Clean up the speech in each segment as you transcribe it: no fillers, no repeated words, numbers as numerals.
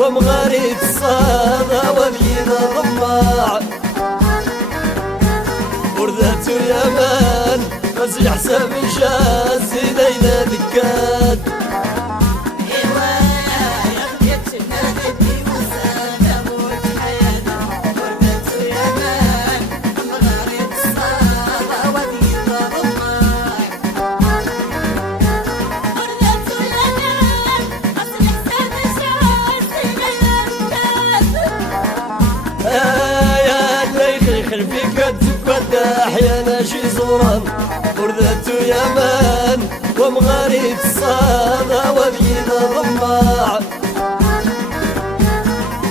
ومغاريد الصاغة وبيض ضماع وردات يمان غزي حساب شاز ليلة ذكات فيك تبدا احيانا شي زوران وردات يمان ومغاريد الصاغة وبيض ضماع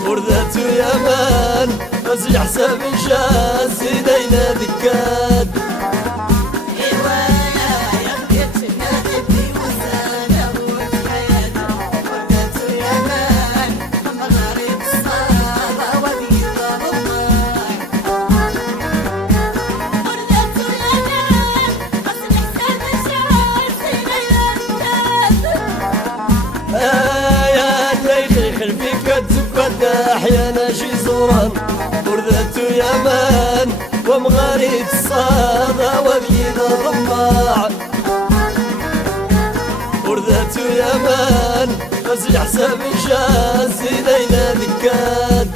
وردات يمان غزي حساب شاز ليلة ذكات فيك تبدا احيانا شي زوران وردات يمان ومغاريد الصاغة وبيض ضماع وردات يمان غزي حساب شاز ليلة ذكات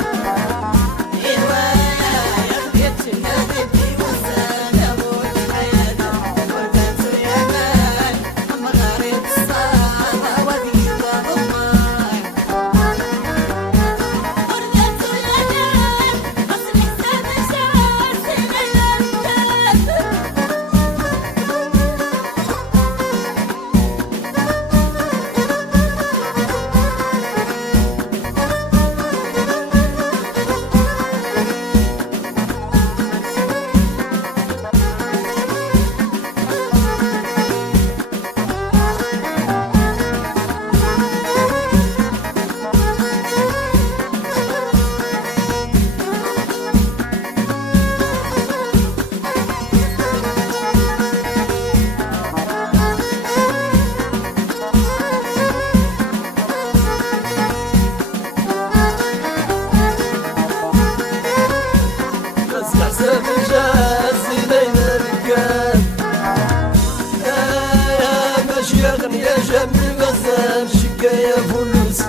يا جميل بزاف شكاية فلوس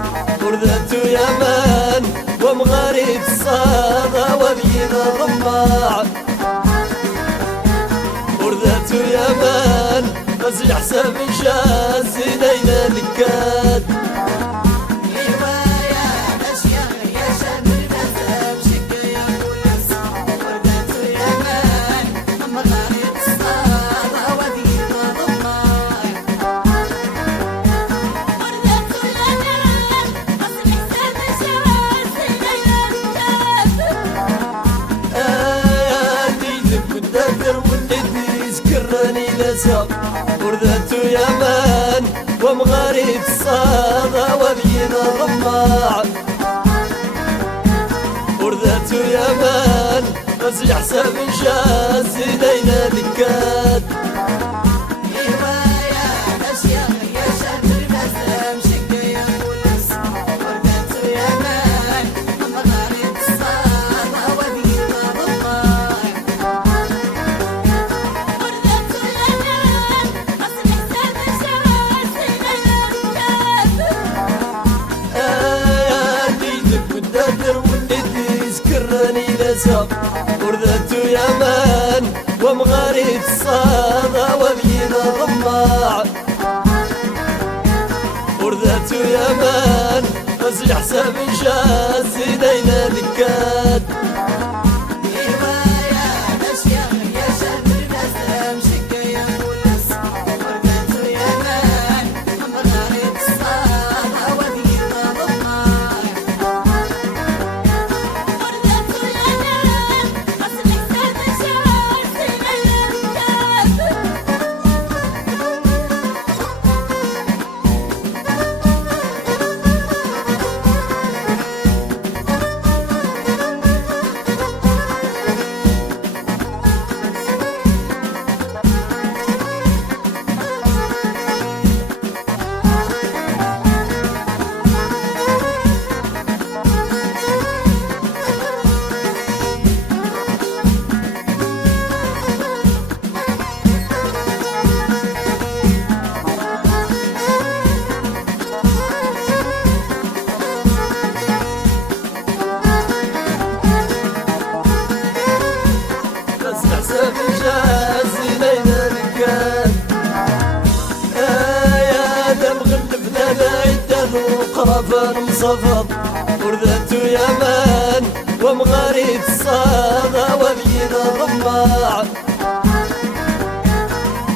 وردات يمان ومغاريد الصاغة وبيض ضماع وردات يمان غزي حساب شاز ليلة ذكات وردات يمان ومغاريد الصاغة وبيض ضماع وردات يمان غزي حساب شاز ليلة ذكات وردات يمان غريب الصادة وبينا ضماع وردات يمان فزع حساب جاز ليلة ذكاد حساب جاز ليلة ذكاد يا دم غلب لنا عدة وقرفان مصفط وردات يمان ومغاريد الصادة وبينا ضماع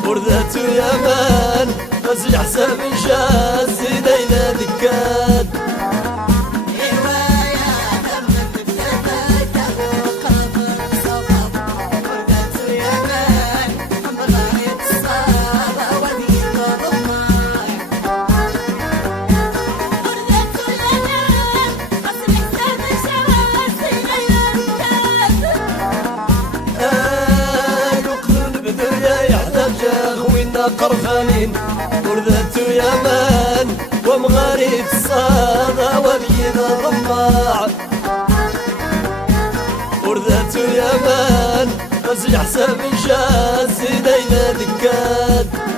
وردات يمان فزع حساب جاز ليلة ذكاد قرفانين وردات يمان ومغاريد الصادة وبينا ضماع وردات يمان فزع حساب جاز ليلة ذكاد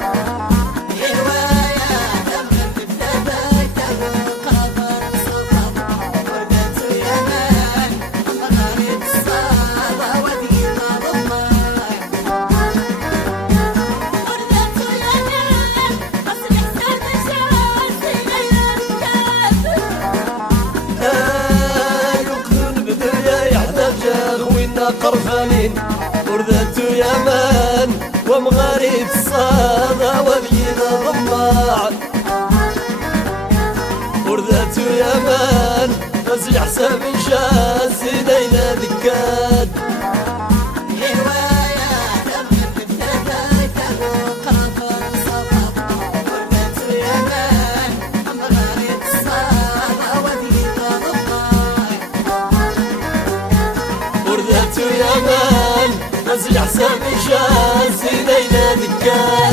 قرفانين وردات يمان ومغاريد الصادة وبينا ضماع وردات يمان فزع حساب جاز ليلة ذكاد وردات يمان فزع حساب جاز ليلة ذكاد